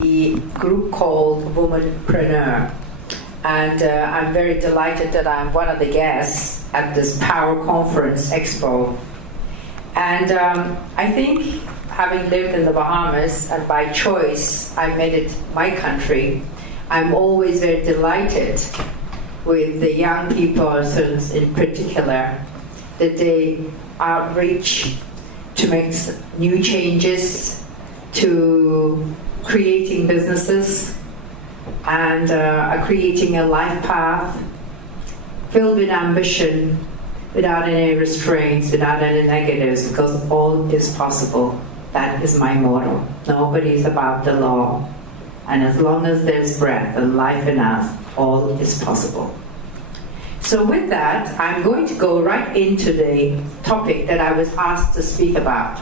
the group called Womenpreneur, and I'm very delighted that I'm one of the guests at this Power Conference Expo. And I think, having lived in the Bahamas, and by choice I made it my country, I'm always very delighted with the young people in particular, that they outreach to make new changes, to creating businesses, and creating a life path filled with ambition, without any restraints, without any negatives, because all is possible. That is my motto. Nobody is above the law. And as long as there's breath and life in us, all is possible. So with that, I'm going to go right into the topic that I was asked to speak about.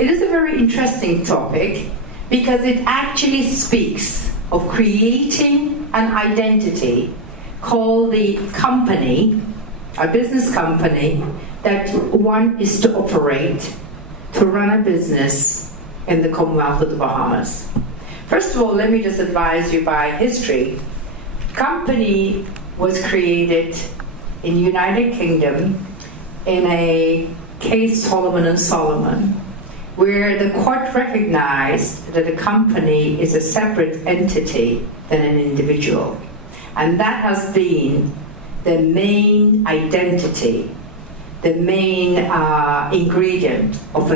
It is a very interesting topic because it actually speaks of creating an identity called the company, a business company, that one is to operate, to run a business in the Commonwealth of the Bahamas. First of all, let me just advise you by history. Company was created in the United Kingdom in a case Solomon and Solomon, where the court recognized that a company is a separate entity than an individual. And that has been the main identity, the main ingredient of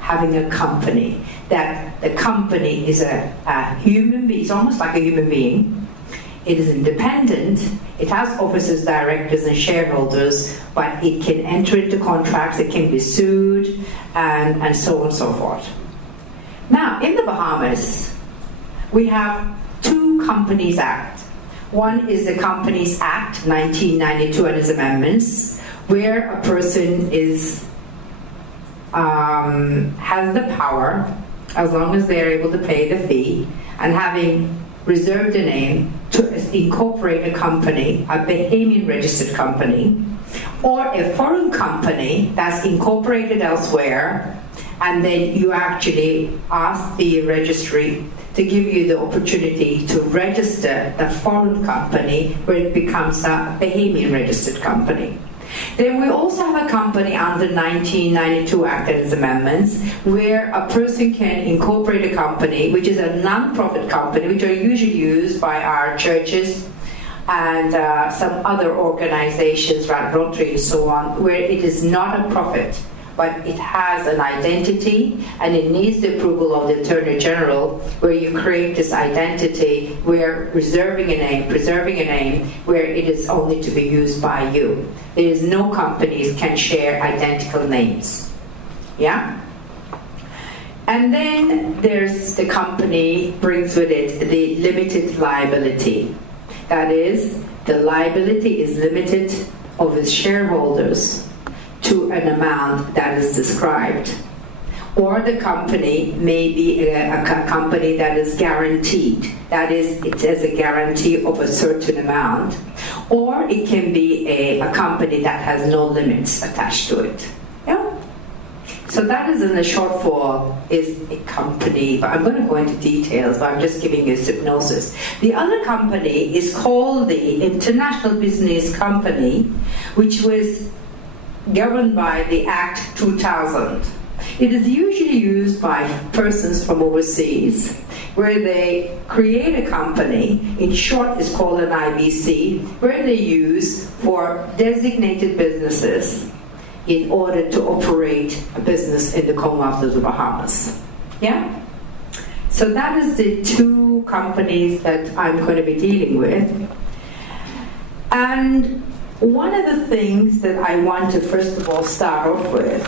having a company. That the company is a human being, it's almost like a human being. It is independent, it has officers, directors, and shareholders, but it can enter into contracts, it can be sued, and so on and so forth. Now, in the Bahamas, we have two Companies Act. One is the Companies Act, 1992 and its amendments, where a person has the power, as long as they're able to pay the fee, and having reserved a name, to incorporate a company, a Bahamian registered company, or a foreign company that's incorporated elsewhere, and then you actually ask the registry to give you the opportunity to register the foreign company where it becomes a Bahamian registered company. Then we also have a company under 1992 Act and its amendments where a person can incorporate a company, which is a non-profit company, which are usually used by our churches and some other organizations like Rotary and so on, where it is not a profit, but it has an identity and it needs the approval of the Attorney General, where you create this identity where reserving a name, preserving a name, where it is only to be used by you. There is no companies can share identical names. Yeah? And then there's the company brings with it the limited liability. That is, the liability is limited of its shareholders to an amount that is described. Or the company may be a company that is guaranteed. That is, it has a guarantee of a certain amount. Or it can be a company that has no limits attached to it. Yeah? So that is, in the short form, is a company. But I'm going to go into details, but I'm just giving you a synopsis. The other company is called the International Business Company, which was governed by the Act 2000. It is usually used by persons from overseas, where they create a company, in short it's called an IBC, where they use for designated businesses in order to operate a business in the Commonwealth of the Bahamas. Yeah? So that is the two companies that I'm going to be dealing with. And one of the things that I want to first of all start off with,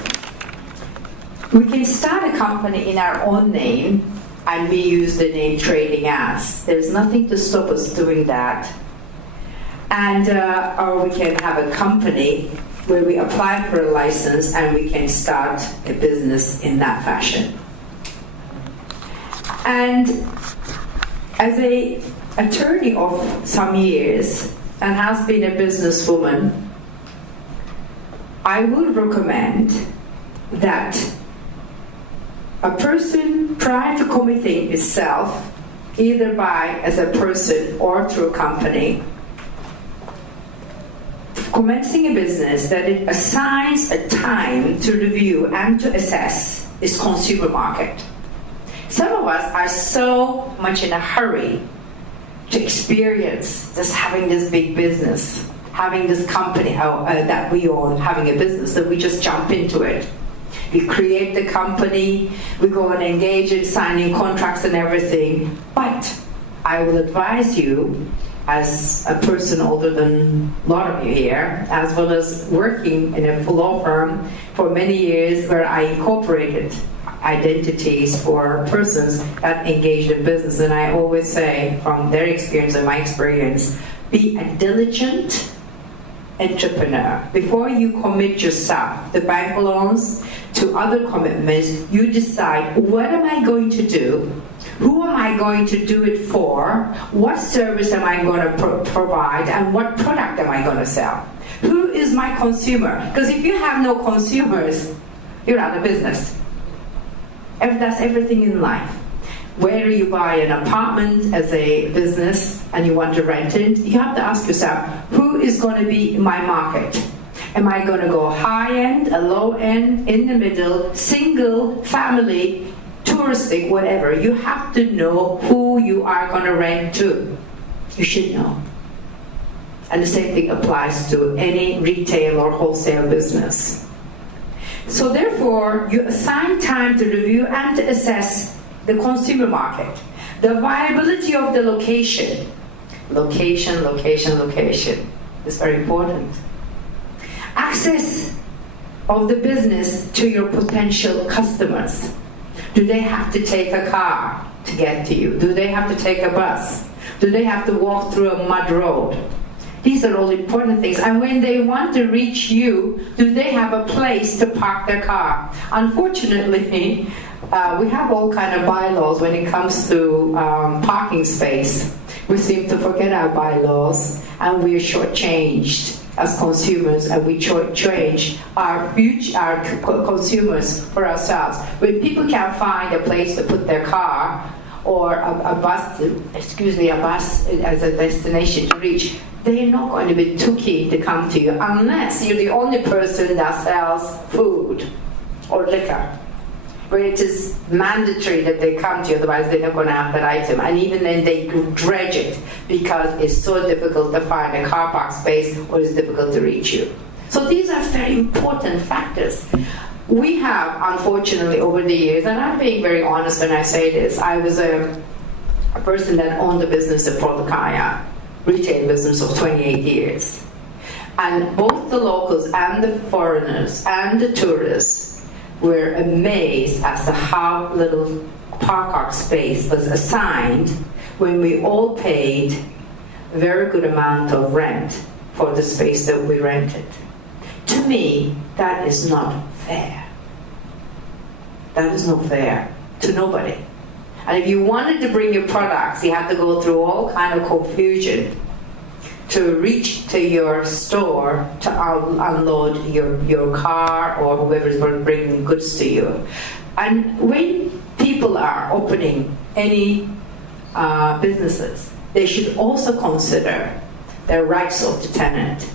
we can start a company in our own name and we use the name trading as. There's nothing to stop us doing that. And or we can have a company where we apply for a license and we can start a business in that fashion. And as an attorney of some years, and has been a businesswoman, I would recommend that a person prior to committing itself either by as a person or through a company, commencing a business that it assigns a time to review and to assess its consumer market. Some of us are so much in a hurry to experience just having this big business, having this company that we own, having a business, that we just jump into it. We create the company, we go and engage in signing contracts and everything. But I will advise you, as a person older than a lot of you here, as well as working in a law firm for many years where I incorporated identities for persons that engaged in business. And I always say, from their experience and my experience, be a diligent entrepreneur. Before you commit yourself to bank loans, to other commitments, you decide, what am I going to do? Who am I going to do it for? What service am I going to provide? And what product am I going to sell? Who is my consumer? Because if you have no consumers, you're out of business. And that's everything in life. Whether you buy an apartment as a business and you want to rent it, you have to ask yourself, who is going to be my market? Am I going to go high end, a low end, in the middle, single, family, touristic, whatever? You have to know who you are going to rent to. You should know. And the same thing applies to any retail or wholesale business. So therefore, you assign time to review and to assess the consumer market, the viability of the location. Location is very important. Access of the business to your potential customers. Do they have to take a car to get to you? Do they have to take a bus? Do they have to walk through a mud road? These are all important things. And when they want to reach you, do they have a place to park their car? Unfortunately, we have all kind of bylaws when it comes to parking space. We seem to forget our bylaws, and we are shortchanged as consumers, and we shortchange our consumers for ourselves. When people can't find a place to put their car or a bus as a destination to reach, they're not going to be too keen to come to you unless you're the only person that sells food or liquor, where it is mandatory that they come to you, otherwise they're not going to have that item. And even then they dredge it because it's so difficult to find a car park space or it's difficult to reach you. So these are very important factors. We have, unfortunately, over the years, and I'm being very honest when I say this, I was a person that owned a business at Product retail business of 28 years. And both the locals and the foreigners and the tourists were amazed as to how little park space was assigned when we all paid a very good amount of rent for the space that we rented. To me, that is not fair. That is not fair to nobody. And if you wanted to bring your products, you have to go through all kind of confusion to reach to your store to unload your car or whoever is bringing goods to you. And when people are opening any businesses, they should also consider the rights of the tenant.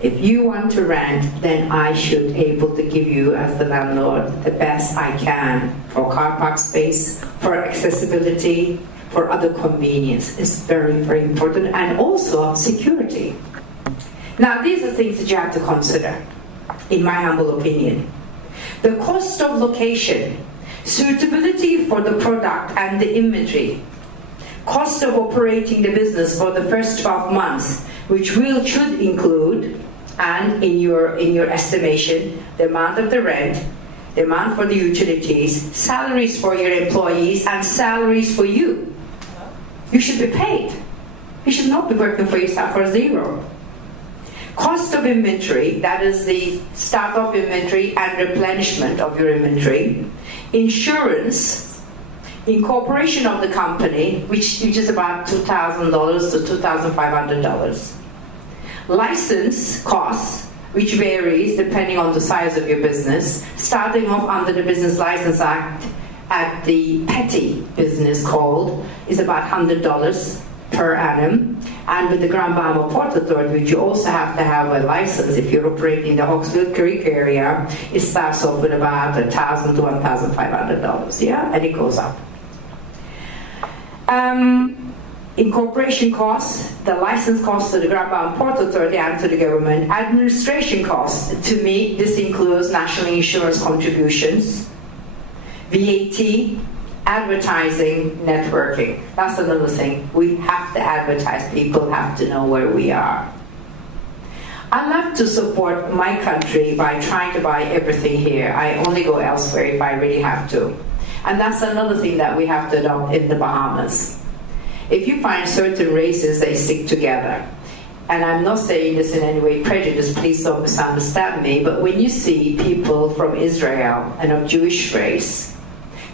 If you want to rent, then I should be able to give you, as the landlord, the best I can for car park space, for accessibility, for other convenience. It's very, very important. And also security. Now, these are things that you have to consider, in my humble opinion. The cost of location, suitability for the product and the inventory, cost of operating the business for the first 12 months, which should include, and in your estimation, the amount of the rent, the amount for the utilities, salaries for your employees, and salaries for you. You should be paid. You should not be working for yourself for zero. Cost of inventory, that is the start of inventory and replenishment of your inventory. Insurance, incorporation of the company, which is about $2,000 to $2,500. License costs, which varies depending on the size of your business, starting off under the Business License Act at the petty business called is about $100 per annum. And with the Grand Bahama Port Authority, which you also have to have a license if you're operating the Hawksbill Creek area, it starts off with about $1,000 to $1,500, yeah? And it goes up. Incorporation costs, the license costs to the Grand Bahama Port Authority and to the government. Administration costs, to me, this includes national insurance contributions, VAT, advertising, networking. That's another thing. We have to advertise. People have to know where we are. I love to support my country by trying to buy everything here. I only go elsewhere if I really have to. And that's another thing that we have to adopt in the Bahamas. If you find certain races, they stick together. And I'm not saying this in any way prejudice, please don't misunderstand me, but when you see people from Israel and of Jewish race,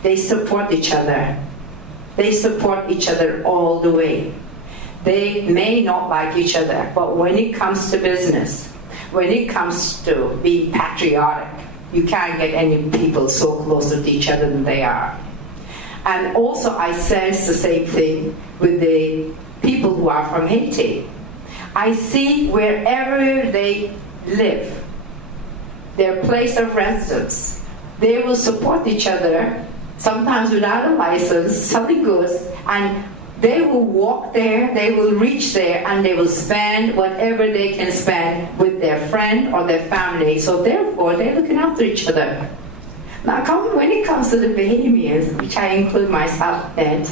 they support each other. They support each other all the way. They may not like each other, but when it comes to business, when it comes to being patriotic, you can't get any people so close to each other than they are. And also I sense the same thing with the people who are from Haiti. I see wherever they live, their place of residence, they will support each other, sometimes without a license, selling goods, and they will walk there, they will reach there, and they will spend whatever they can spend with their friend or their family. So therefore, they're looking after each other. Now, when it comes to the Bahamians, which I include myself in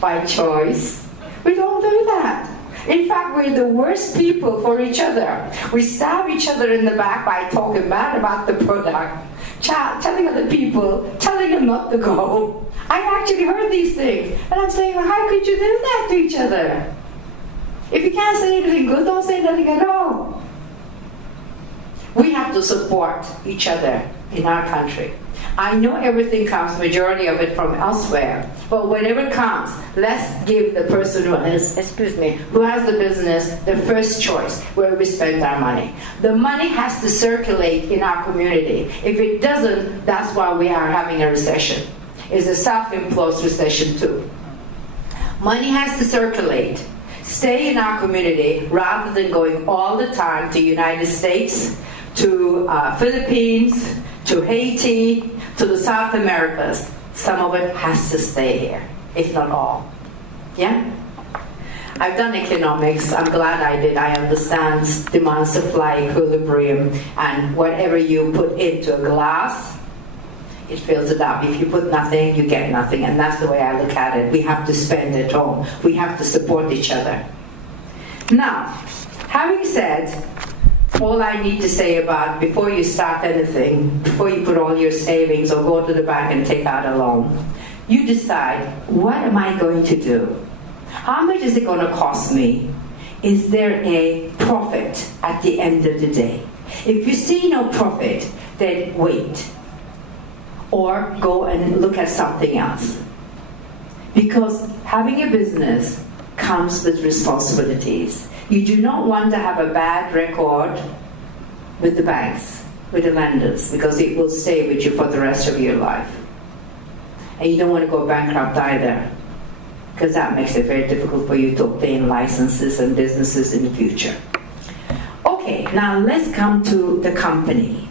by choice, we don't do that. In fact, we're the worst people for each other. We stab each other in the back by talking bad about the product, telling other people, telling them not to go. I actually heard these things, and I'm saying, well, how could you do that to each other? If you can't say anything good, don't say anything at all. We have to support each other in our country. I know everything comes, majority of it from elsewhere, but whenever it comes, let's give the person who has, who has the business the first choice where we spend our money. The money has to circulate in our community. If it doesn't, that's why we are having a recession. It's a self-imposed recession too. Money has to circulate. Stay in our community rather than going all the time to United States, to Philippines, to Haiti, to the South Americas. Some of it has to stay here, if not all. Yeah? I've done economics. I'm glad I did. I understand demand, supply, equilibrium, and whatever you put into a glass, it fills it up. If you put nothing, you get nothing, and that's the way I look at it. We have to spend at home. We have to support each other. Now, having said all I need to say about before you start anything, before you put all your savings or go to the bank and take out a loan, you decide, what am I going to do? How much is it going to cost me? Is there a profit at the end of the day? If you see no profit, then wait. Or go and look at something else. Because having a business comes with responsibilities. You do not want to have a bad record with the banks, with the lenders, because it will stay with you for the rest of your life. And you don't want to go bankrupt either, because that makes it very difficult for you to obtain licenses and businesses in the future. Okay, now let's come to the company.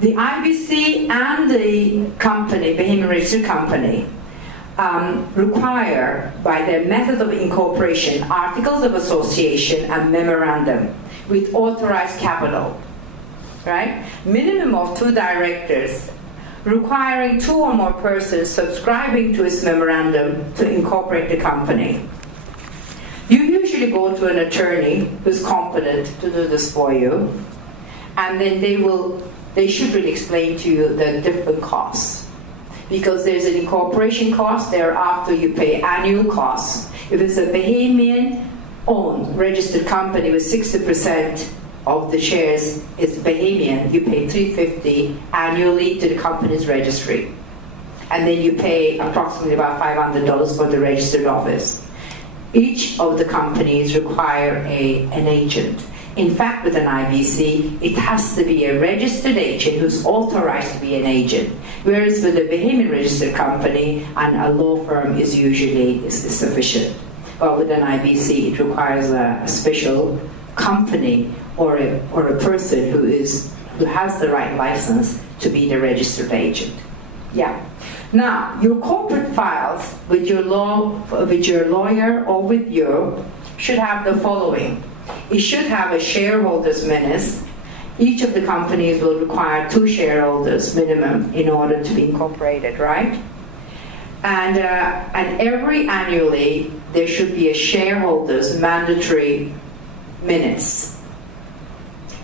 The IBC and the company, Bahamian Registered Company, require, by their method of incorporation, articles of association and memorandum with authorized capital, right? Minimum of 2 directors, requiring 2 or more persons subscribing to its memorandum to incorporate the company. You usually go to an attorney who's competent to do this for you, and then they should really explain to you the different costs. Because there's an incorporation cost, thereafter you pay annual costs. If it's a Bahamian-owned registered company with 60% of the shares is Bahamian, you pay $350 annually to the company's registry. And then you pay approximately about $500 for the registered office. Each of the companies require an agent. In fact, with an IBC, it has to be a registered agent who's authorized to be an agent. Whereas with a Bahamian registered company and a law firm is usually sufficient. But with an IBC, it requires a special company or a person who has the right license to be the registered agent. Yeah. Now, your corporate files with your lawyer or with you should have the following. It should have a shareholders minutes. Each of the companies will require 2 shareholders minimum in order to be incorporated, right? And every annually there should be a shareholders mandatory minutes,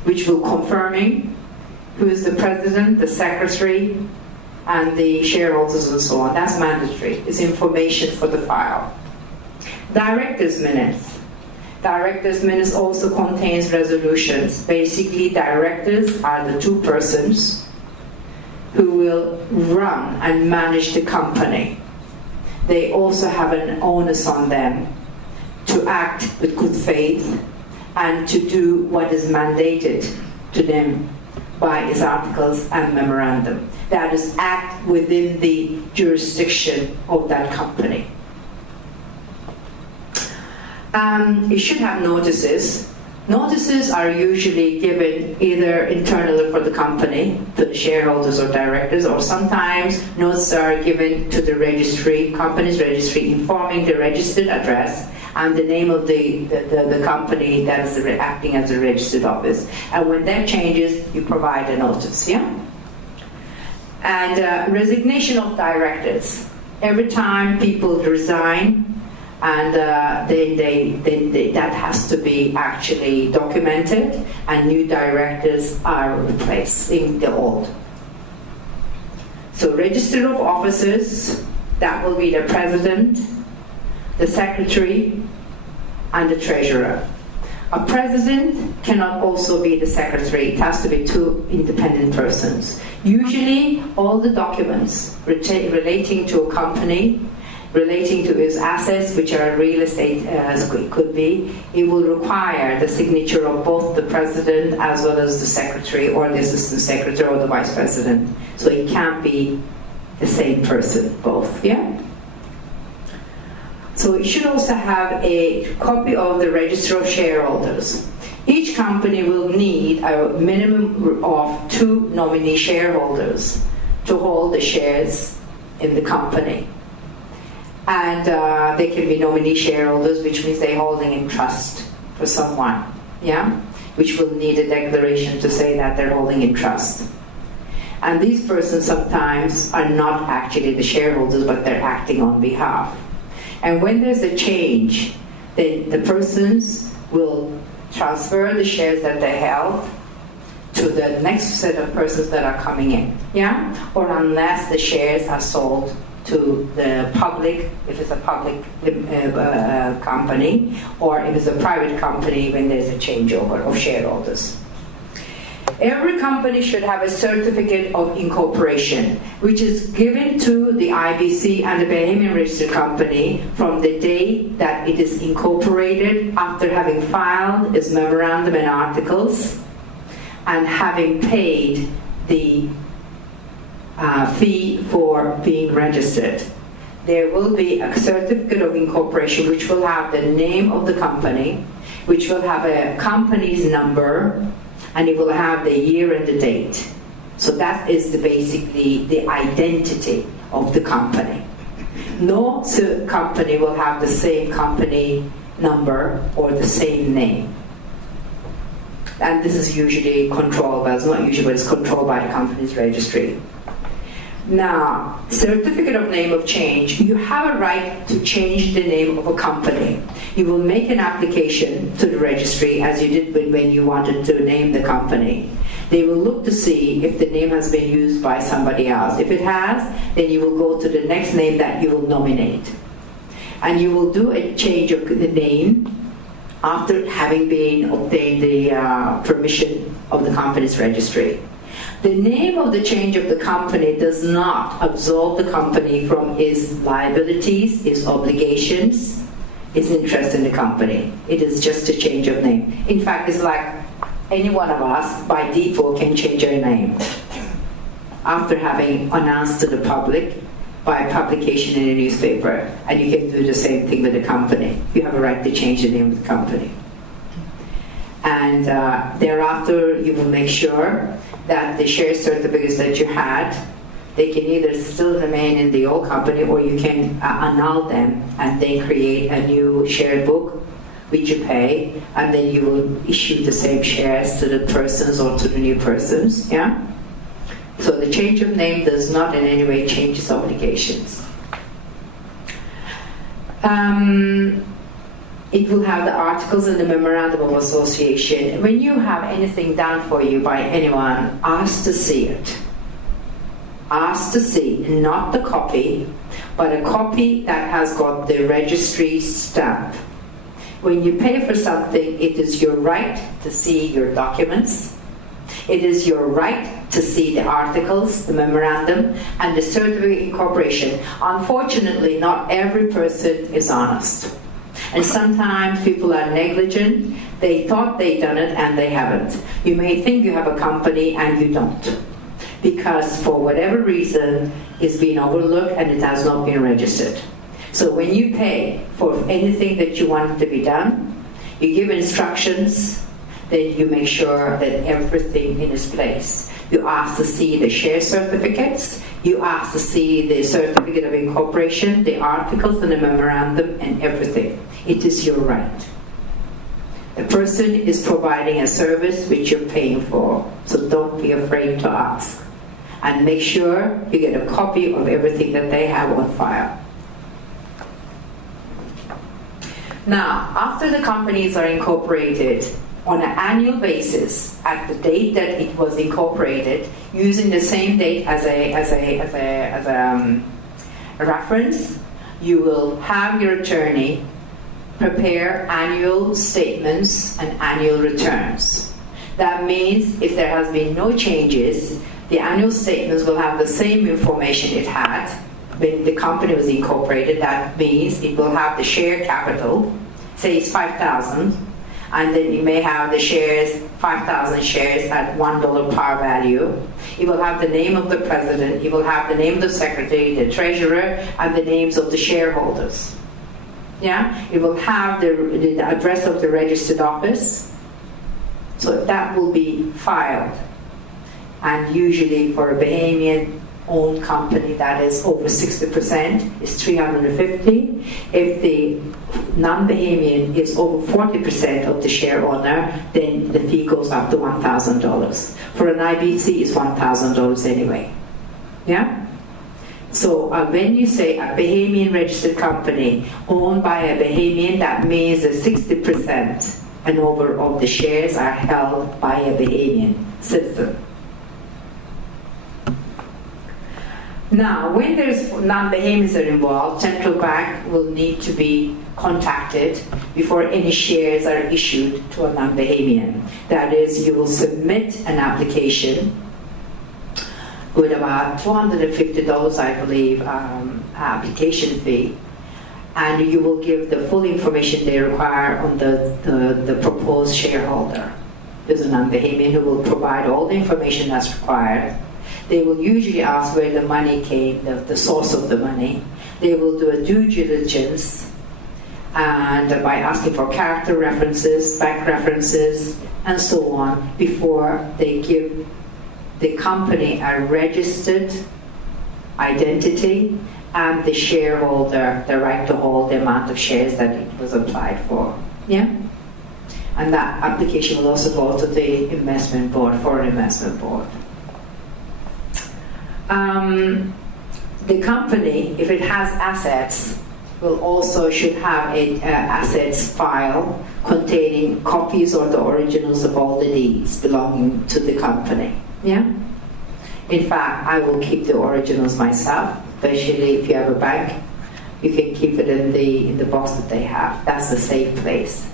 which will confirming who is the president, the secretary, and the shareholders and so on. That's mandatory. It's information for the file. Directors minutes. Directors minutes also contains resolutions. Basically, directors are the 2 persons who will run and manage the company. They also have an onus on them to act with good faith and to do what is mandated to them by its articles and memorandum. That is, act within the jurisdiction of that company. It should have notices. Notices are usually given either internally for the company, to the shareholders or directors, or sometimes notices are given to the registry, company's registry, informing the registered address and the name of the company that is acting as a registered office. And when that changes, you provide a notice, yeah? And resignation of directors. Every time people resign, and that has to be actually documented, and new directors are replacing the old. So register of officers, that will be the president, the secretary, and the treasurer. A president cannot also be the secretary. It has to be 2 independent persons. Usually, all the documents relating to a company, relating to its assets, which are real estate, as it could be, it will require the signature of both the president as well as the secretary or the assistant secretary or the vice president. So it can't be the same person, both, yeah? So it should also have a copy of the register of shareholders. Each company will need a minimum of 2 nominee shareholders to hold the shares in the company. And they can be nominee shareholders, which means they're holding in trust for someone, yeah? Which will need a declaration to say that they're holding in trust. And these persons sometimes are not actually the shareholders, but they're acting on behalf. And when there's a change, then the persons will transfer the shares that they held to the next set of persons that are coming in, yeah? Or unless the shares are sold to the public, if it's a public company, or if it's a private company when there's a changeover of shareholders. Every company should have a certificate of incorporation, which is given to the IBC and the Bahamian registered company from the day that it is incorporated, after having filed its memorandum and articles and having paid the fee for being registered. There will be a certificate of incorporation which will have the name of the company, which will have a company's number, and it will have the year and the date. So that is basically the identity of the company. No company will have the same company number or the same name. And this is usually controlled, well, it's not usually, but it's controlled by the company's registry. Now, certificate of name of change. You have a right to change the name of a company. You will make an application to the registry as you did when you wanted to name the company. They will look to see if the name has been used by somebody else. If it has, then you will go to the next name that you will nominate. And you will do a change of the name after having obtained the permission of the company's registry. The name of the change of the company does not absolve the company from its liabilities, its obligations, its interest in the company. It is just a change of name. In fact, it's like any one of us, by default, can change our name after having announced to the public by publication in a newspaper. And you can do the same thing with the company. You have a right to change the name of the company. And thereafter, you will make sure that the share certificates that you had, they can either still remain in the old company, or you can annul them and then create a new share book which you pay, and then you will issue the same shares to the persons or to the new persons. Yeah. So the change of name does not in any way change its obligations. It will have the articles and the memorandum of association. When you have anything done for you by anyone, ask to see it. Ask to see, not the copy, but a copy that has got the registry stamp. When you pay for something, it is your right to see your documents. It is your right to see the articles, the memorandum, and the certificate of incorporation. Unfortunately, not every person is honest. And sometimes people are negligent. They thought they'd done it and they haven't. You may think you have a company and you don't, because for whatever reason it's been overlooked and it has not been registered. So when you pay for anything that you want to be done, you give instructions, then you make sure that everything in its place. You ask to see the share certificates, you ask to see the certificate of incorporation, the articles and the memorandum, and everything. It is your right. The person is providing a service which you're paying for, so don't be afraid to ask. And make sure you get a copy of everything that they have on file. Now, after the companies are incorporated, on an annual basis, at the date that it was incorporated, using the same date as a reference, you will have your attorney prepare annual statements and annual returns. That means if there has been no changes, the annual statements will have the same information it had when the company was incorporated. That means it will have the share capital, say it's 5,000, and then it may have the shares, 5,000 shares at $1 par value. It will have the name of the president, it will have the name of the secretary, the treasurer, and the names of the shareholders. Yeah, it will have the address of the registered office. So that will be filed. And usually for a Bahamian-owned company that is over 60%, is $350. If the non-Bahamian is over 40% of the share owner, then the fee goes up to $1,000. For an IBC, it's $1,000 anyway. Yeah? So when you say a Bahamian registered company owned by a Bahamian, that means that 60% and over of the shares are held by a Bahamian citizen. Now, when there's non-Bahamians are involved, central bank will need to be contacted before any shares are issued to a non-Bahamian. That is, you will submit an application with about $250, I believe, application fee, and you will give the full information they require on the proposed shareholder. There's a non-Bahamian who will provide all the information that's required. They will usually ask where the money came, the source of the money. They will do a due diligence, and by asking for character references, bank references, and so on, before they give the company a registered identity and the shareholder the right to hold the amount of shares that it was applied for. Yeah? And that application will also go to the investment board, foreign investment board. The company, if it has assets, will also should have an assets file containing copies or the originals of all the deeds belonging to the company. Yeah? In fact, I will keep the originals myself, especially if you have a bank. You can keep it in the box that they have. That's the safe place.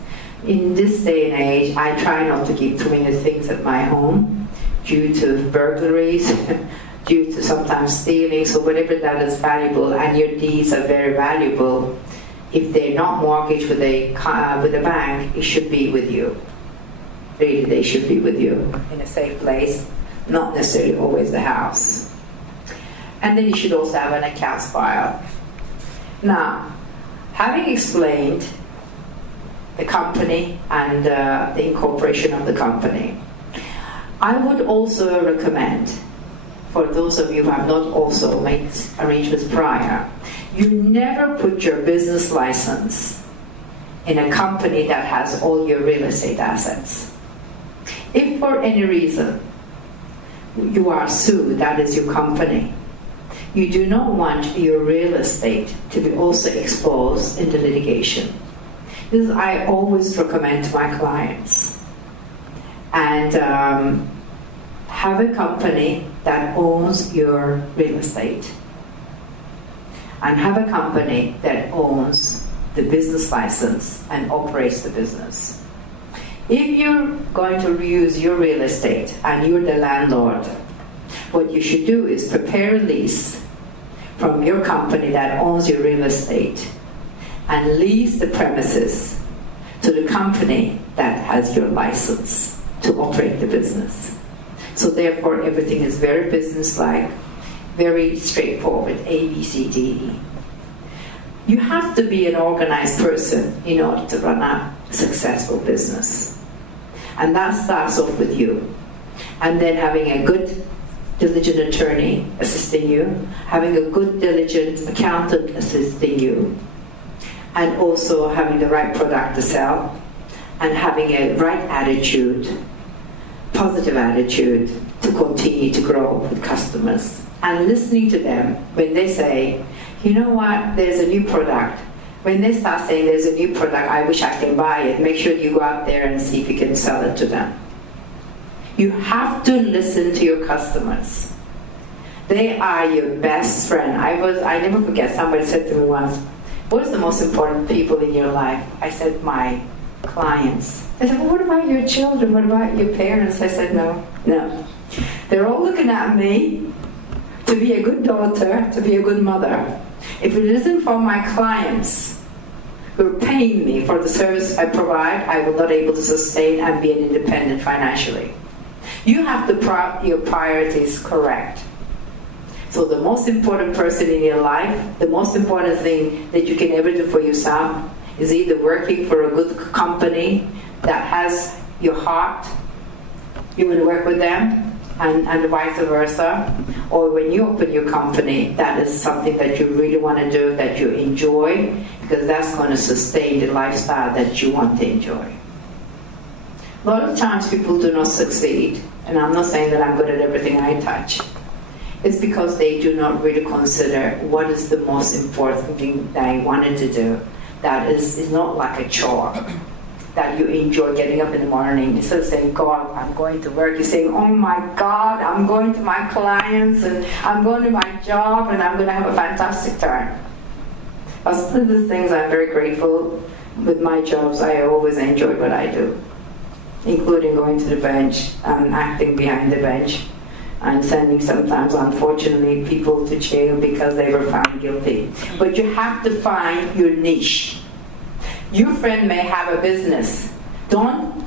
In this day and age, I try not to keep too many things at my home due to burglaries, due to sometimes stealing, so whatever that is valuable, and your deeds are very valuable, if they're not mortgaged with a bank, it should be with you. really they should be with you in a safe place, not necessarily always the house. And then you should also have an accounts file. Now, having explained the company and the incorporation of the company, I would also recommend, for those of you who have not also made arrangements prior, you never put your business license in a company that has all your real estate assets. If for any reason you are sued, that is your company, you do not want your real estate to be also exposed in the litigation. This is I always recommend to my clients. And have a company that owns your real estate. And have a company that owns the business license and operates the business. If you're going to reuse your real estate and you're the landlord, what you should do is prepare a lease from your company that owns your real estate and lease the premises to the company that has your license to operate the business. So therefore everything is very business-like, very straightforward, A, B, C, D, E. You have to be an organized person in order to run a successful business. And that starts off with you. And then having a good, diligent attorney assisting you, having a good, diligent accountant assisting you, and also having the right product to sell, and having a right attitude, positive attitude to continue to grow with customers, and listening to them when they say, you know what, there's a new product. When they start saying there's a new product, I wish I can buy it, make sure you go out there and see if you can sell it to them. You have to listen to your customers. They are your best friend. I never forget, somebody said to me once, what is the most important people in your life? I said, my clients. They said, well, what about your children? What about your parents? I said, no. They're all looking at me to be a good daughter, to be a good mother. If it isn't for my clients who are paying me for the service I provide, I will not be able to sustain and be an independent financially. You have to put your priorities correct. So the most important person in your life, the most important thing that you can ever do for yourself is either working for a good company that has your heart, you will work with them, and vice versa. Or when you open your company, that is something that you really want to do, that you enjoy, because that's going to sustain the lifestyle that you want to enjoy. A lot of times people do not succeed, and I'm not saying that I'm good at everything I touch. It's because they do not really consider what is the most important thing they wanted to do. That is not like a chore that you enjoy getting up in the morning. Instead of saying, God, I'm going to work, you're saying, oh my God, I'm going to my clients and I'm going to my job and I'm going to have a fantastic time. That's one of the things I'm very grateful with my jobs. I always enjoy what I do, including going to the bench and acting behind the bench and sending sometimes, unfortunately, people to jail because they were found guilty. But you have to find your niche. Your friend may have a business. Don't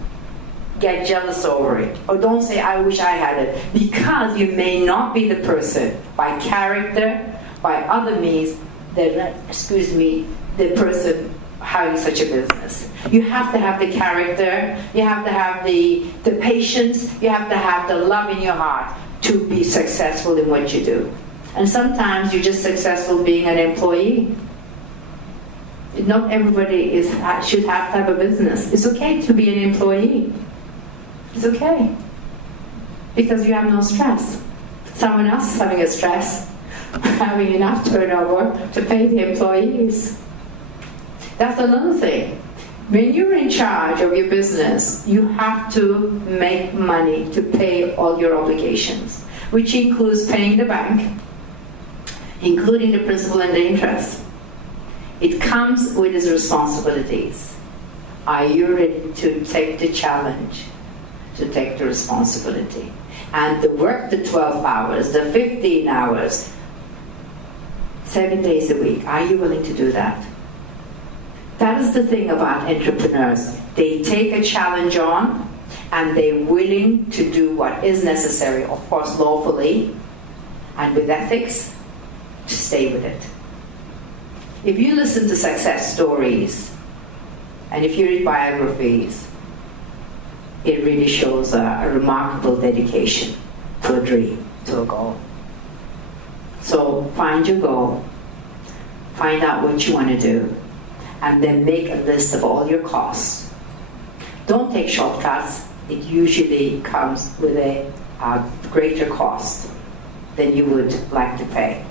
get jealous over it. Or don't say, I wish I had it. Because you may not be the person, by character, by other means, the person having such a business. You have to have the character, you have to have the patience, you have to have the love in your heart to be successful in what you do. And sometimes you're just successful being an employee. Not everybody should have to have a business. It's okay to be an employee. It's okay. Because you have no stress. Someone else is having a stress, having enough turnover to pay the employees. That's another thing. When you're in charge of your business, you have to make money to pay all your obligations, which includes paying the bank, including the principal and the interest. It comes with its responsibilities. Are you ready to take the challenge, to take the responsibility, and to work the 12 hours, the 15 hours, 7 days a week? Are you willing to do that? That is the thing about entrepreneurs. They take a challenge on, and they're willing to do what is necessary, of course lawfully and with ethics, to stay with it. If you listen to success stories and if you read biographies, it really shows a remarkable dedication to a dream, to a goal. So find your goal, find out what you want to do, and then make a list of all your costs. Don't take shortcuts. It usually comes with a greater cost than you would like to pay.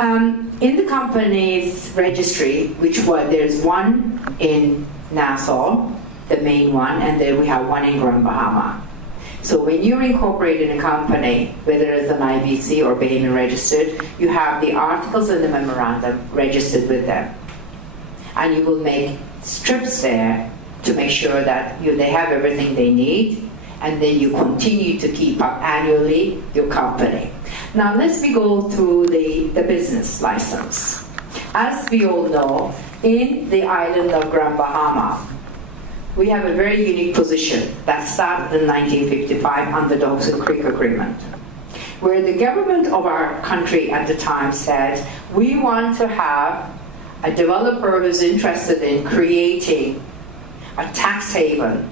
In the company's registry, there's one in Nassau, the main one, and then we have one in Grand Bahama. So when you're incorporated in a company, whether it's an IBC or Bahamian registered, you have the articles and the memorandum registered with them. And you will make strips there to make sure that they have everything they need, and then you continue to keep up annually your company. Now let me go through the business license. As we all know, in the island of Grand Bahama, we have a very unique position that started in 1955 under the Hawkesbury Creek Agreement, where the government of our country at the time said, we want to have a developer who's interested in creating a tax haven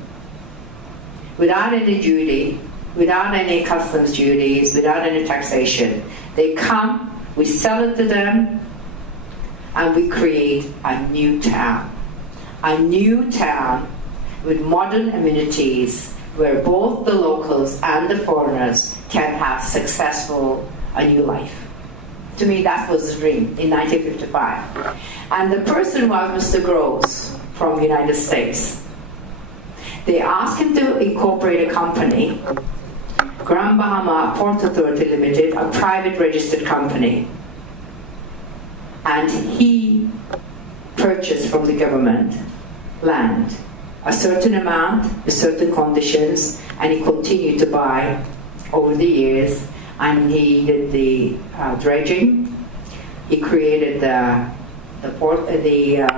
without any duty, without any customs duties, without any taxation. They come, we sell it to them, and we create a new town. A new town with modern amenities where both the locals and the foreigners can have a new life. To me, that was the dream in 1955. And the person was Mr. Groves from the United States. They asked him to incorporate a company, Grand Bahama Port Authority Limited, a private registered company. And he purchased from the government land, a certain amount, with certain conditions, and he continued to buy over the years. And he did the dredging. He created the port area,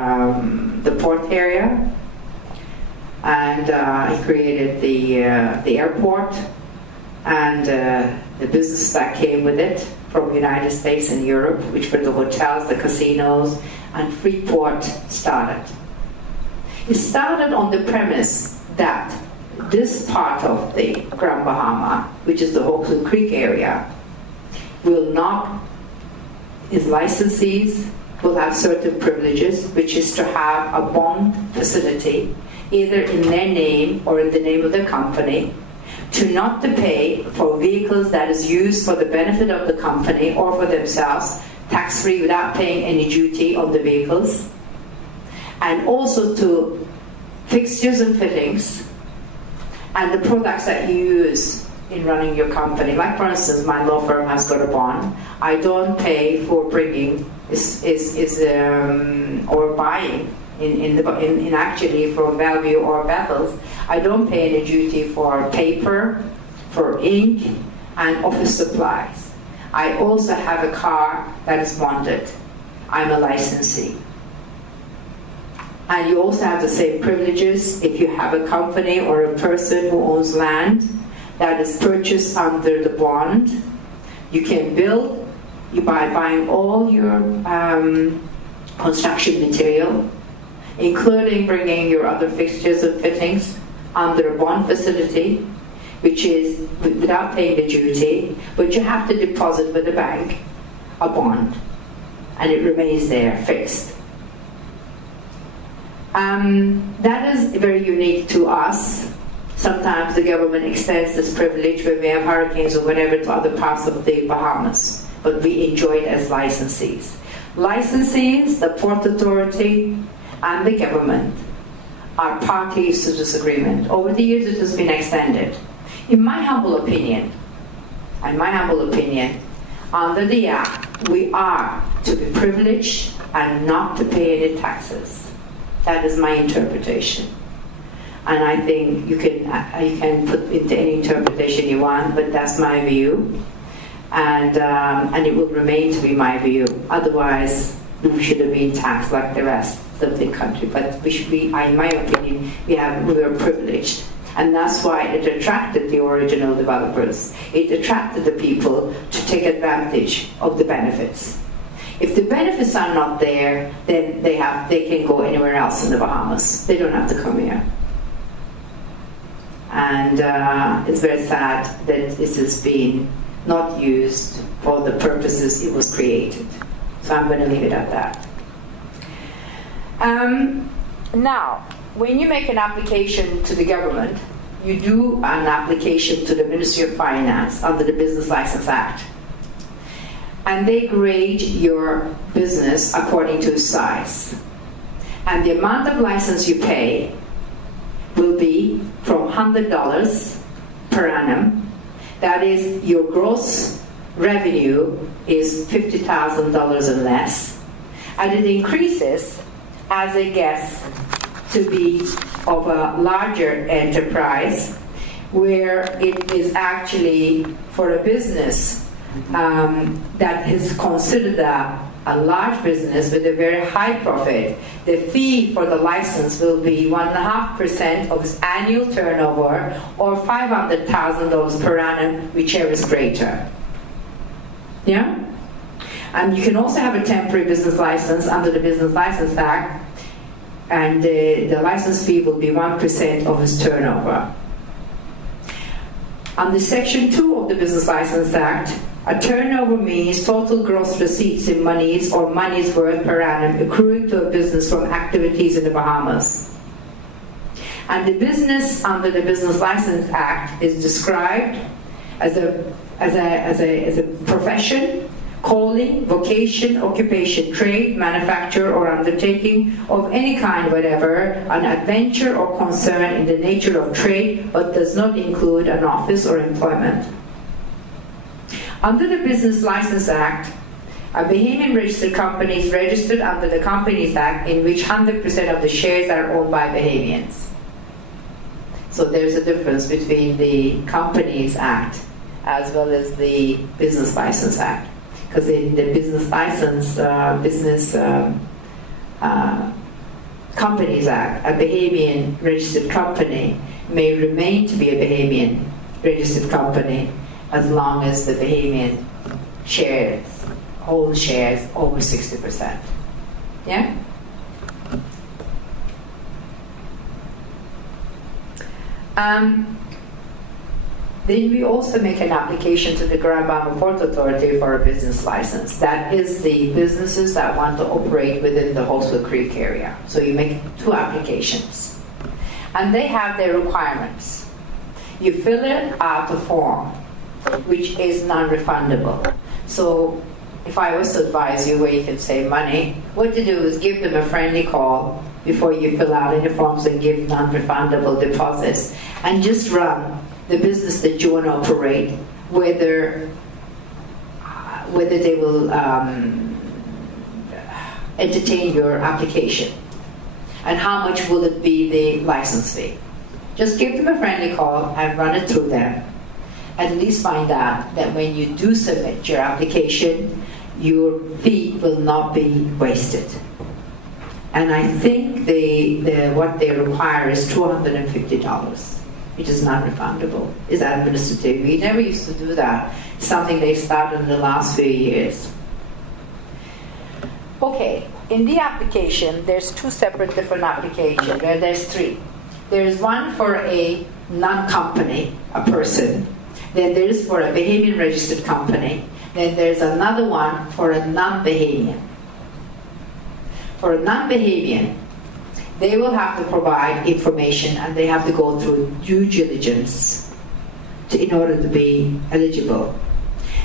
and he created the airport and the business that came with it from the United States and Europe, which were the hotels, the casinos, and Freeport started. It started on the premise that this part of the Grand Bahama, which is the Hawkesbury Creek area, its licensees will have certain privileges, which is to have a bond facility, either in their name or in the name of the company, to not to pay for vehicles that is used for the benefit of the company or for themselves, tax-free without paying any duty on the vehicles, and also to fixtures and fittings and the products that you use in running your company. Like, for instance, my law firm has got a bond. I don't pay for bringing or buying in actually from Bellevue or Bethels. I don't pay any duty for paper, for ink, and office supplies. I also have a car that is bonded. I'm a licensee. And you also have the same privileges if you have a company or a person who owns land that is purchased under the bond. You can build by buying all your construction material, including bringing your other fixtures and fittings under a bond facility, which is without paying the duty, but you have to deposit with the bank a bond, and it remains there fixed. That is very unique to us. Sometimes the government extends this privilege when we have hurricanes or whatever to other parts of the Bahamas, but we enjoy it as licensees. Licensees, the Port Authority, and the government are parties to this agreement. Over the years it has been extended. In my humble opinion, under the Act, we are to be privileged and not to pay any taxes. That is my interpretation. And I think you can put into any interpretation you want, but that's my view. And it will remain to be my view. Otherwise, we should have been taxed like the rest of the country. But we should be, in my opinion, we are privileged. And that's why it attracted the original developers. It attracted the people to take advantage of the benefits. If the benefits are not there, then they can go anywhere else in the Bahamas. They don't have to come here. And it's very sad that this has been not used for the purposes it was created. So I'm going to leave it at that. Now, when you make an application to the government, you do an application to the Ministry of Finance under the Business License Act. And they grade your business according to size. And the amount of license you pay will be from $100 per annum. That is, your gross revenue is $50,000 and less. And it increases as it gets to be of a larger enterprise, where it is actually for a business that is considered a large business with a very high profit. The fee for the license will be 1.5% of its annual turnover, or $500,000 per annum, whichever is greater. Yeah? And you can also have a temporary business license under the Business License Act, and the license fee will be 1% of its turnover. Under Section 2 of the Business License Act, a turnover means total gross receipts in monies or money's worth per annum accruing to a business from activities in the Bahamas. And the business under the Business License Act is described as a profession, calling, vocation, occupation, trade, manufacture, or undertaking of any kind whatever, an adventure or concern in the nature of trade, but does not include an office or employment. Under the Business License Act, a Bahamian registered company is registered under the Companies Act, in which 100% of the shares are owned by Bahamians. So there's a difference between the Companies Act as well as the Business License Act. Because in the Business License, Companies Act, a Bahamian registered company may remain to be a Bahamian registered company as long as the Bahamian shares, hold shares over 60%. Yeah? Then we also make an application to the Grand Bahama Port Authority for a business license. That is the businesses that want to operate within the Holsville Creek area. So you make 2 applications. And they have their requirements. You fill out a form, which is non-refundable. So if I was to advise you where you can save money, what to do is give them a friendly call before you fill out any forms and give non-refundable deposits, and just run the business that you want to operate, whether they will entertain your application, and how much will it be the license fee. Just give them a friendly call and run it through them. At least find out that when you do submit your application, your fee will not be wasted. And I think what they require is $250. Which is non-refundable. It's administrative. We never used to do that. It's something they started in the last few years. Okay, in the application, there's 2 separate different applications. Well, there's 3. There's one for a non-company, a person. Then there's for a Bahamian registered company. Then there's another one for a non-Bahamian. For a non-Bahamian, they will have to provide information, and they have to go through due diligence in order to be eligible.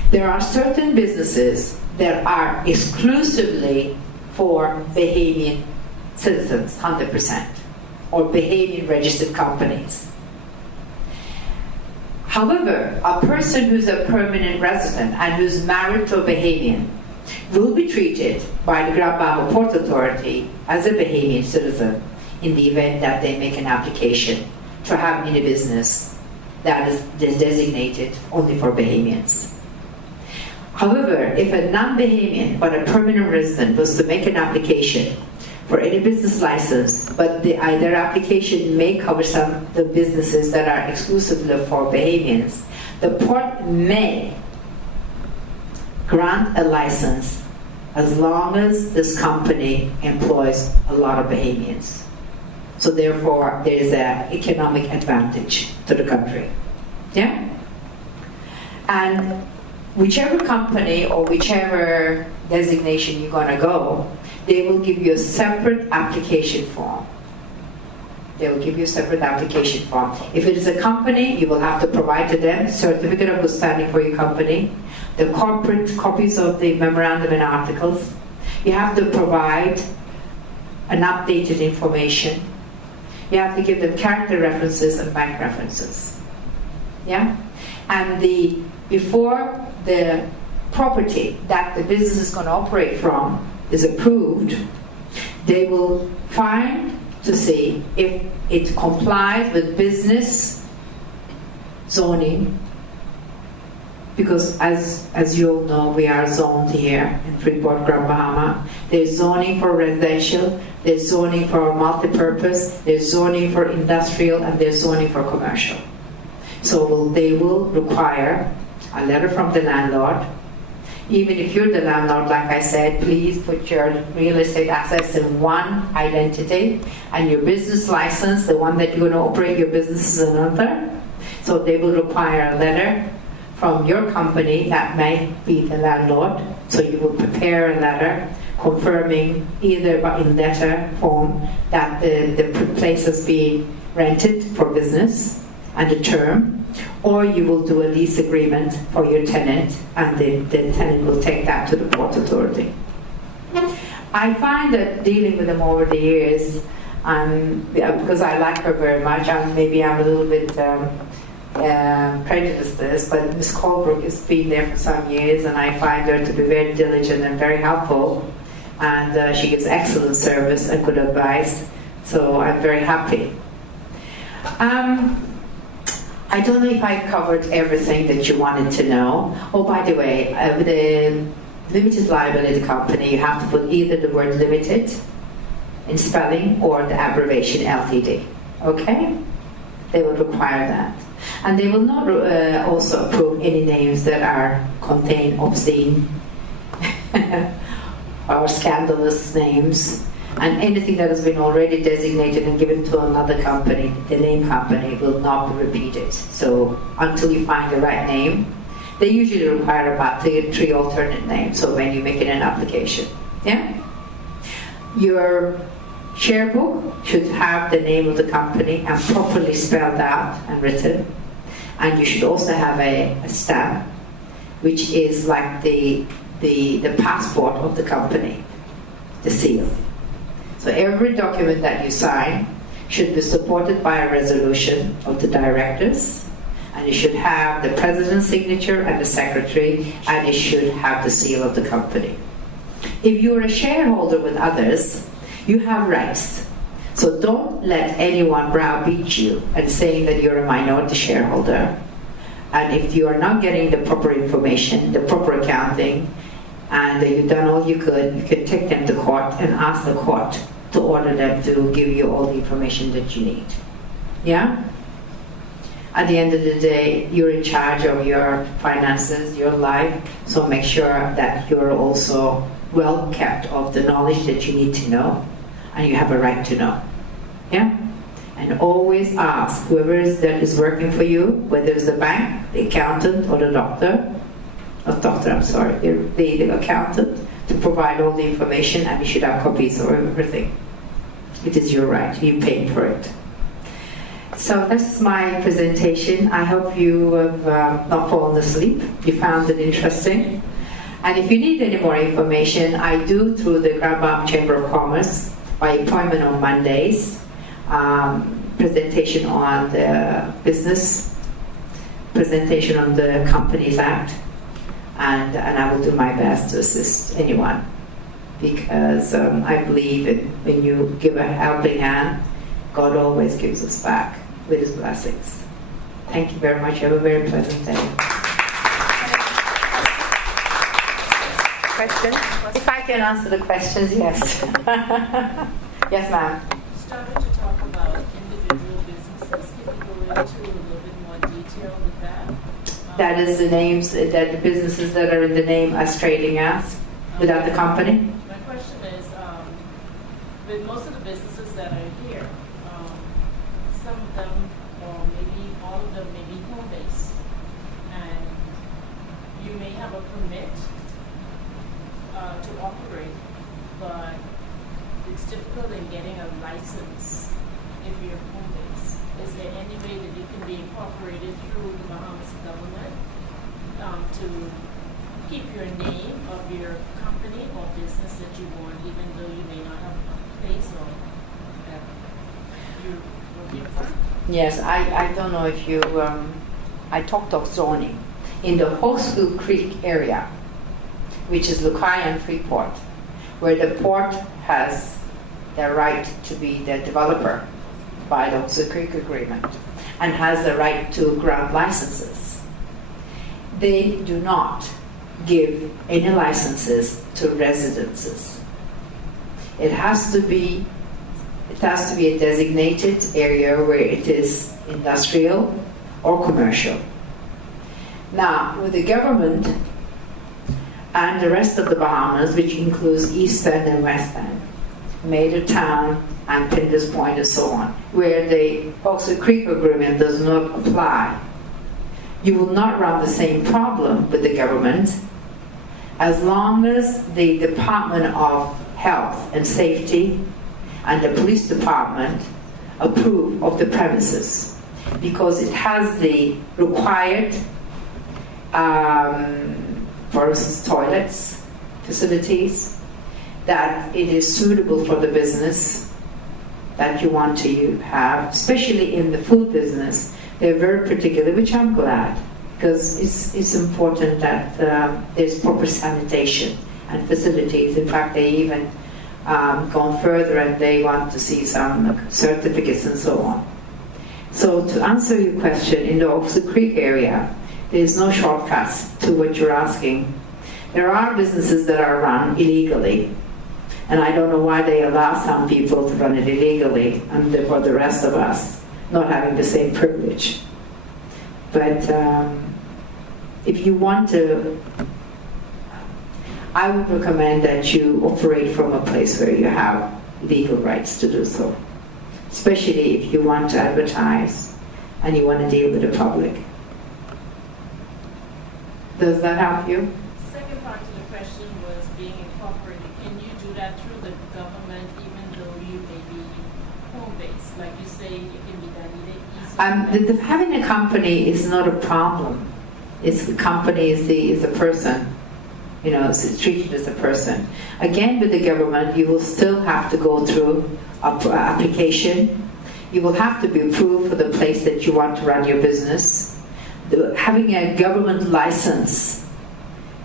There are certain businesses that are exclusively for Bahamian citizens, 100%, or Bahamian registered companies. However, a person who's a permanent resident and who's married to a Bahamian will be treated by the Grand Bahama Port Authority as a Bahamian citizen in the event that they make an application to have any business that is designated only for Bahamians. However, if a non-Bahamian but a permanent resident was to make an application for any business license, but their application may cover some of the businesses that are exclusively for Bahamians. The port may grant a license as long as this company employs a lot of Bahamians. So therefore, there is an economic advantage to the country. Yeah? And whichever company or whichever designation you're going to go, they will give you a separate application form. They will give you a separate application form. If it is a company, you will have to provide to them certificate of good standing for your company, the corporate copies of the memorandum and articles. You have to provide an updated information. You have to give them character references and bank references. Yeah? And before the property that the business is going to operate from is approved, they will find to see if it complies with business zoning, because as you all know, we are zoned here in Freeport, Grand Bahama. There's zoning for residential, there's zoning for multi-purpose, there's zoning for industrial, and there's zoning for commercial. So they will require a letter from the landlord. Even if you're the landlord, like I said, please put your real estate assets in one identity, and your business license, the one that you're going to operate your business, is another. So they will require a letter from your company that may be the landlord. So you will prepare a letter confirming either in letter form that the place has been rented for business and the term, or you will do a lease agreement for your tenant, and the tenant will take that to the Port Authority. I find that dealing with them over the years, because I like her very much, and maybe I'm a little bit prejudiced this, but Ms. Colebrook has been there for some years, and I find her to be very diligent and very helpful, and she gives excellent service and good advice, so I'm very happy. I don't know if I covered everything that you wanted to know. Oh, by the way, with a limited liability company, you have to put either the word limited in spelling or the abbreviation LTD. Okay? They will require that. And they will not also approve any names that contain obscene or scandalous names. And anything that has been already designated and given to another company, the name company, will not be repeated. So until you find the right name, they usually require about three alternate names, so when you make it an application. Yeah? Your share book should have the name of the company and properly spelled out and written. And you should also have a stamp, which is like the passport of the company, the seal. So every document that you sign should be supported by a resolution of the directors, and it should have the president's signature and the secretary, and it should have the seal of the company. If you're a shareholder with others, you have rights. So don't let anyone browbeat you and saying that you're a minority shareholder. And if you are not getting the proper information, the proper accounting, and you've done all you can take them to court and ask the court to order them to give you all the information that you need. Yeah? At the end of the day, you're in charge of your finances, your life, so make sure that you're also well kept of the knowledge that you need to know, and you have a right to know. Yeah? And always ask whoever that is working for you, whether it's the bank, the accountant, or the doctor, the accountant, to provide all the information, and you should have copies of everything. It is your right. You paid for it. So that's my presentation. I hope you have not fallen asleep. You found it interesting. And if you need any more information, I do through the Grand Bahama Chamber of Commerce by appointment on Mondays, presentation on the business, presentation on the Companies Act, and I will do my best to assist anyone, because I believe when you give a helping hand, God always gives us back with His blessings. Thank you very much. Have a very pleasant day. Question? If I can answer the questions, yes. Yes, ma'am. You started to talk about individual businesses. Can you go into a little bit more detail with that? That is the names, that the businesses that are in the name as trading as, without the company. My question is, with most of the businesses that are here, some of them, or maybe all of them, may be home-based, and you may have a permit to operate, but it's difficult in getting a license if you're home-based. Is there any way that you can be incorporated through the Bahamas government to keep your name of your company or business that you want, even though you may not have a place or whatever you're working for? Yes, I don't know if you, I talked of zoning. In the Hawksbill Creek area, which is Lukai and Freeport, where the port has the right to be the developer by the Hawksbill Creek Agreement and has the right to grant licenses. They do not give any licenses to residences. It has to be a designated area where it is industrial or commercial. Now, with the government and the rest of the Bahamas, which includes East End and West End, Major Town and Pinders Point and so on, where the Hawksbill Creek Agreement does not apply, you will not run the same problem with the government as long as the Department of Health and Safety and the police department approve of the premises, because it has the required, for instance, toilets, facilities, that it is suitable for the business that you want to have, especially in the food business. They're very particular, which I'm glad, because it's important that there's proper sanitation and facilities. In fact, they even gone further and they want to see some certificates and so on. So to answer your question, in the Hawksbill Creek area, there's no shortcuts to what you're asking. There are businesses that are run illegally, and I don't know why they allow some people to run it illegally, and for the rest of us not having the same privilege. But if you want to, I would recommend that you operate from a place where you have legal rights to do so, especially if you want to advertise and you want to deal with the public. Does that help you? Second part to the question was being incorporated. Can you do that through the government even though you may be home-based? Like you say, it can be done easily. Having a company is not a problem. It's the company is a person. You know, it's treated as a person. Again, with the government, you will still have to go through an application. You will have to be approved for the place that you want to run your business. Having a government license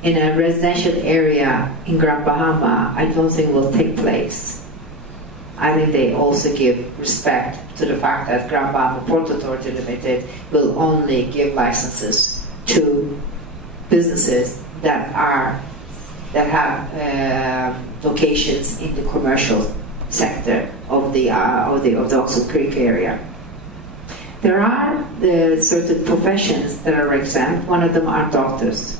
in a residential area in Grand Bahama, I don't think will take place. I think they also give respect to the fact that Grand Bahama Port Authority Limited will only give licenses to businesses that have locations in the commercial sector of the Hawksbill Creek area. There are certain professions that are exempt. One of them are doctors.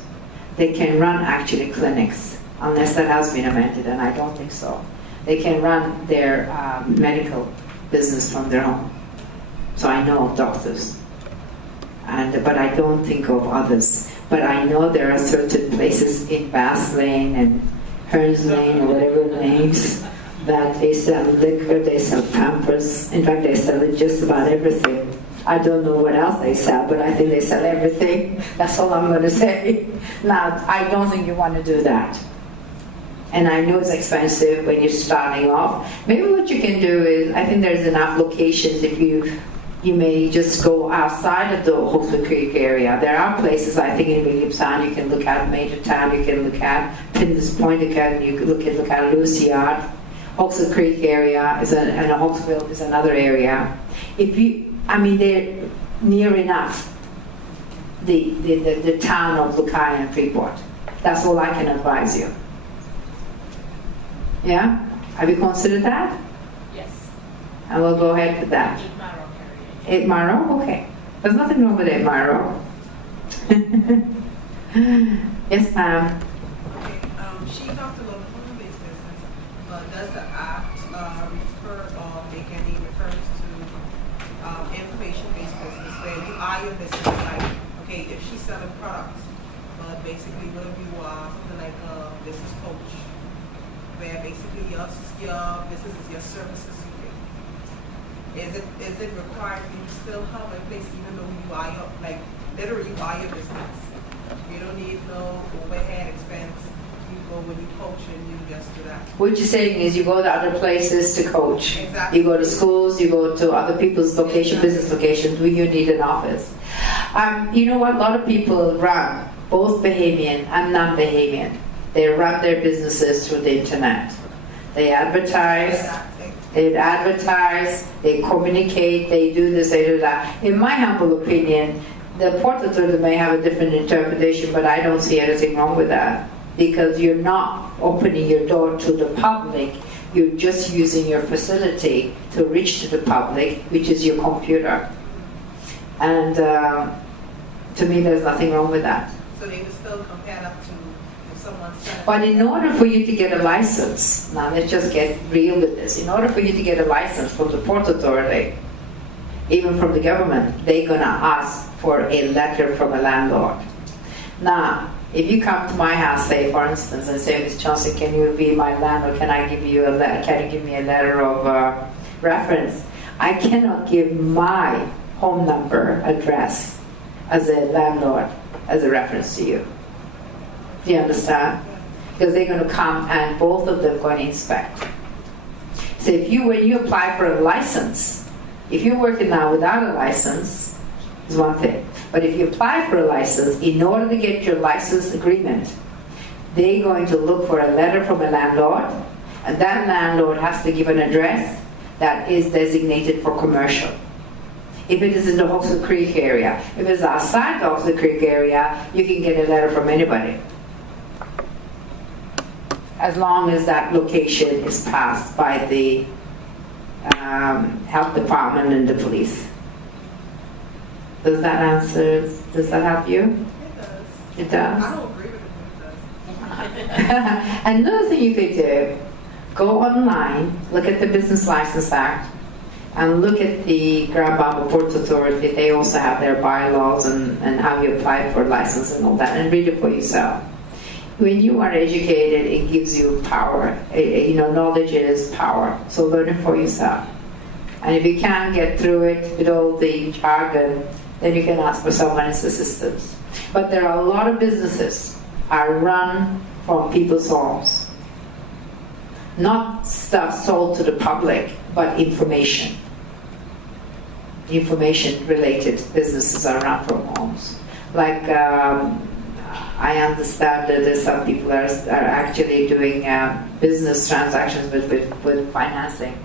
They can run actually clinics, unless that has been amended, and I don't think so. They can run their medical business from their home. So I know of doctors, but I don't think of others. But I know there are certain places in Bass Lane and Hearns Lane, or whatever the names, that they sell liquor, they sell Pampers. In fact, they sell just about everything. I don't know what else they sell, but I think they sell everything. That's all I'm going to say. Now, I don't think you want to do that. And I know it's expensive when you're starting off. Maybe what you can do is, I think there's enough locations if you may just go outside of the Hawksbill Creek area. There are places, I think, in Williamstown you can look at, Major Town you can look at, Pinders Point you can look at, Lucy Yard. Hawksbill Creek area and Hawksbill is another area. They're near enough the town of Lukai and Freeport. That's all I can advise you. Yeah? Have you considered that? Yes. And we'll go ahead with that. 8 Mile area. 8 Mile? Okay. There's nothing wrong with 8 Mile. Yes, ma'am. Okay, she talked about home-based business, but does the act refer or make any reference to information-based business where you are your business, like, okay, if she's selling products, but basically what if you are something like a business coach, where basically your business is your services you give. Is it required for you to still have a place even though you are your, like, literally you are your business? You don't need no overhead expense. You go when you coach and you just do that. What you're saying is you go to other places to coach. Exactly. You go to schools, you go to other people's location, Exactly. business locations where you need an office. You know what? A lot of people run, both Bahamian and non-Bahamian. They run their businesses through the internet. They advertise. Exactly. They communicate, they do this, they do that. In my humble opinion, the Port Authority may have a different interpretation, but I don't see anything wrong with that. Because you're not opening your door to the public, you're just using your facility to reach to the public, which is your computer. And to me, there's nothing wrong with that. So they would still compare that to if someone's selling. But in order for you to get a license, now let's just get real with this. In order for you to get a license from the Port Authority, even from the government, they're going to ask for a letter from a landlord. Now, if you come to my house, say for instance, and say, Ms. Johnson, can you be my landlord? Can I give you can you give me a letter of reference? I cannot give my home number, address, as a landlord, as a reference to you. Do you understand? Because they're going to come and both of them going to inspect. So when you apply for a license, if you're working now without a license, is one thing. But if you apply for a license, in order to get your license agreement, they're going to look for a letter from a landlord, and that landlord has to give an address that is designated for commercial. If it is in the Oxford Creek area, if it's outside the Oxford Creek area, you can get a letter from anybody. As long as that location is passed by the health department and the police. Does that answer? Does that help you? It does. It does. I don't agree with it, but it does. Another thing you could do, go online, look at the Business License Act, and look at the Grand Bahama Port Authority. They also have their bylaws and how you apply for a license and all that, and read it for yourself. When you are educated, it gives you power. Knowledge is power. So learn it for yourself. And if you can't get through it with all the jargon, then you can ask for someone's assistance. But there are a lot of businesses are run from people's homes. Not stuff sold to the public, but information. Information-related businesses are run from homes. Like, I understand that there's some people are actually doing business transactions with financing.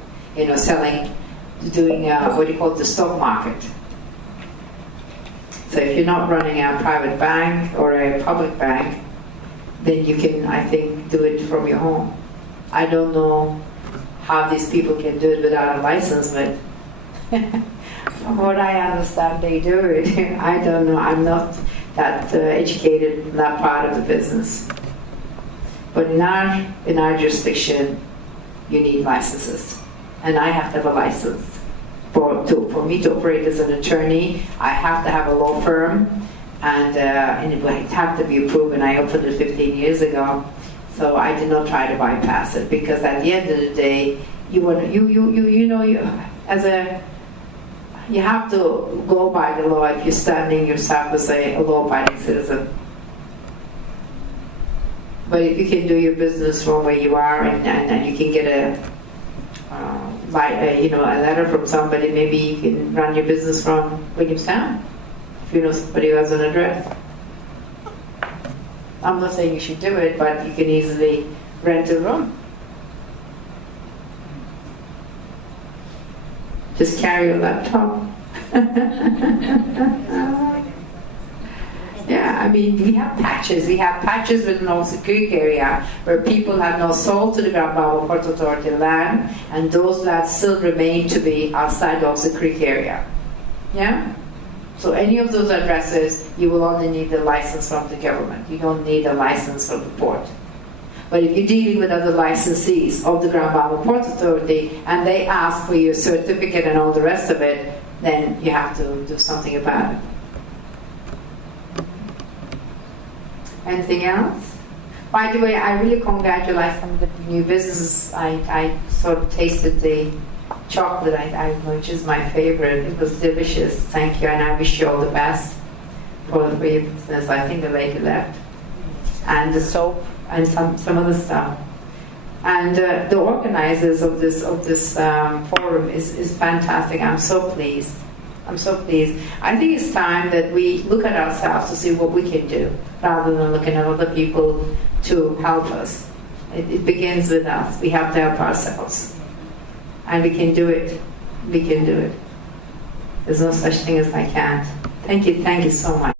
Selling, doing the stock market. So if you're not running a private bank or a public bank, then you can, I think, do it from your home. I don't know how these people can do it without a license, but from what I understand, they do it. I don't know. I'm not that educated in that part of the business. But in our jurisdiction, you need licenses, and I have to have a license. For me to operate as an attorney, I have to have a law firm, and it would have to be approved. And I opened it 15 years ago, so I did not try to bypass it, because at the end of the day, you have to go by the law if you're standing yourself as a law-abiding citizen. But if you can do your business from where you are, and you can get a letter from somebody, maybe you can run your business from Williamstown, if you know somebody who has an address. I'm not saying you should do it, but you can easily rent a room. Just carry your laptop. Yeah. Yeah, I mean, we have patches. We have patches within Oxy Creek area where people have not sold to the Grand Bahama Port Authority land, and those lands still remain to be outside the Oxy Creek area. Yeah? So any of those addresses, you will only need a license from the government. You don't need a license from the port. But if you're dealing with other licensees of the Grand Bahama Port Authority and they ask for your certificate and all the rest of it, then you have to do something about it. Anything else? By the way, I really congratulate some of the new businesses. I sort of tasted the chocolate, which is my favorite. It was delicious. Thank you, and I wish you all the best for your business. I think the lady left. And the soap and some other stuff. And the organizers of this forum is fantastic. I'm so pleased. I'm so pleased. I think it's time that we look at ourselves to see what we can do, rather than looking at other people to help us. It begins with us. We have to help ourselves. And we can do it. We can do it. There's no such thing as I can't. Thank you so much.